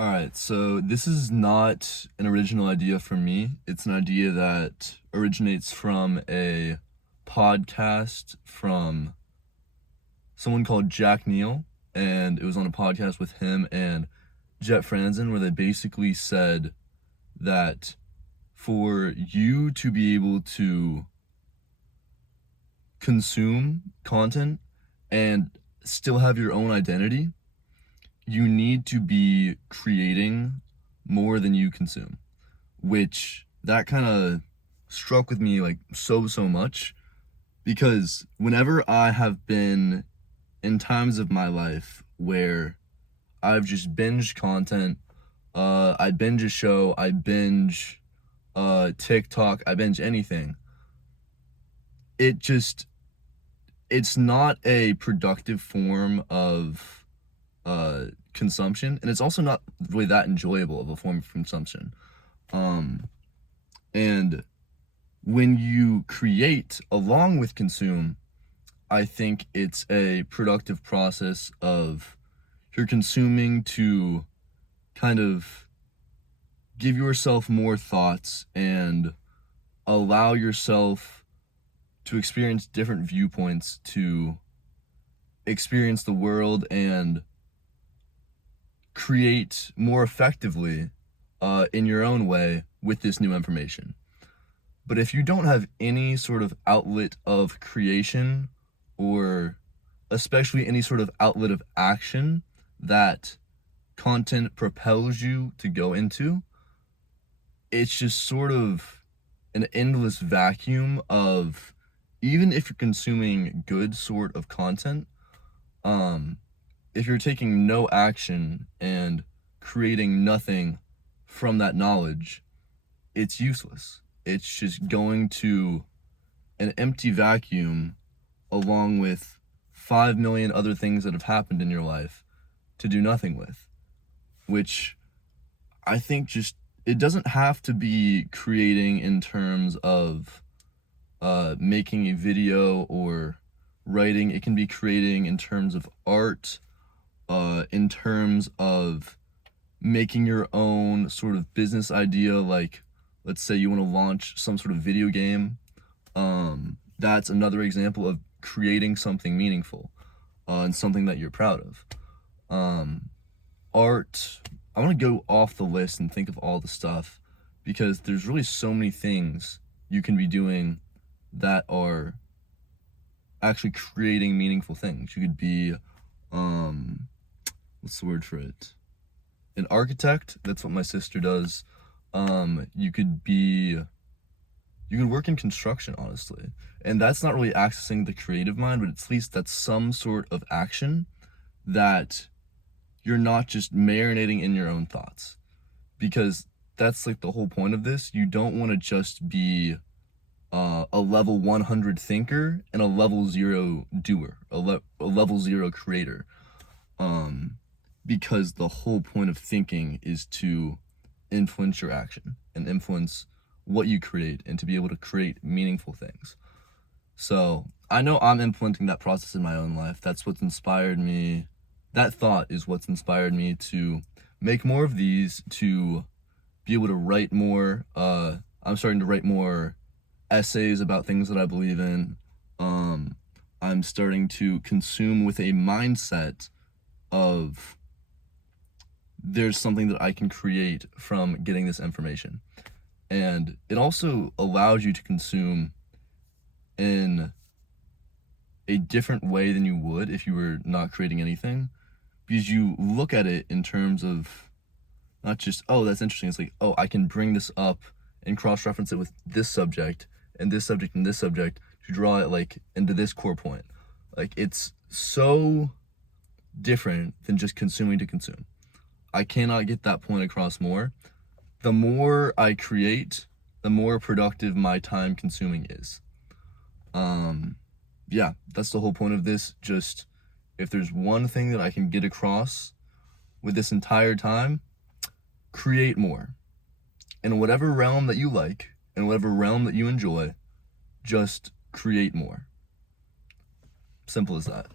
All right, so this is not an original idea from me. It's an idea that originates from a podcast from someone called Jack Neal, and it was on a podcast with him and Jet Franzen, where they basically said that for you to be able to consume content and still have your own identity, you need to be creating more than you consume, which that kind of struck with me like so much because whenever I have been in times of my life where I've just binged content, I binge a show, I binge TikTok, I binge anything, it just it's not a productive form of consumption, and it's also not really that enjoyable of a form of consumption. Um, and when you create along with consume, I think it's a productive process of you're consuming to kind of give yourself more thoughts and allow yourself to experience different viewpoints, to experience the world and create more effectively in your own way with this new information. But if you don't have any sort of outlet of creation, or especially any sort of outlet of action that content propels you to go into, it's just sort of an endless vacuum of, even if you're consuming good sort of content, um, if you're taking no action and creating nothing from that knowledge, it's useless. It's just going to an empty vacuum along with 5 million other things that have happened in your life to do nothing with, which I think just it doesn't have to be creating in terms of making a video or writing. It can be creating in terms of art, in terms of making your own sort of business idea. Like, let's say you want to launch some sort of video game. That's another example of creating something meaningful and something that you're proud of. Art, I want to go off the list and think of all the stuff because there's really so many things you can be doing that are actually creating meaningful things. You could be, what's the word for it? An architect. That's what my sister does. You could work in construction, honestly. And that's not really accessing the creative mind, but at least that's some sort of action that you're not just marinating in your own thoughts. Because that's like the whole point of this. You don't want to just be a level 100 thinker and a level 0 doer, a level 0 creator. Because the whole point of thinking is to influence your action and influence what you create and to be able to create meaningful things. So I know I'm implementing that process in my own life. That's what's inspired me. That thought is what's inspired me to make more of these, to be able to write more. I'm starting to write more essays about things that I believe in. I'm starting to consume with a mindset of there's something that I can create from getting this information. And it also allows you to consume in a different way than you would if you were not creating anything, because you look at it in terms of not just, oh, that's interesting. It's like, oh, I can bring this up and cross-reference it with this subject and this subject and this subject to draw it like into this core point. Like, it's so different than just consuming to consume. I cannot get that point across more. The more I create, the more productive my time consuming is. Yeah, that's the whole point of this. Just, if there's one thing that I can get across with this entire time, create more. In whatever realm that you like, in whatever realm that you enjoy, just create more. Simple as that.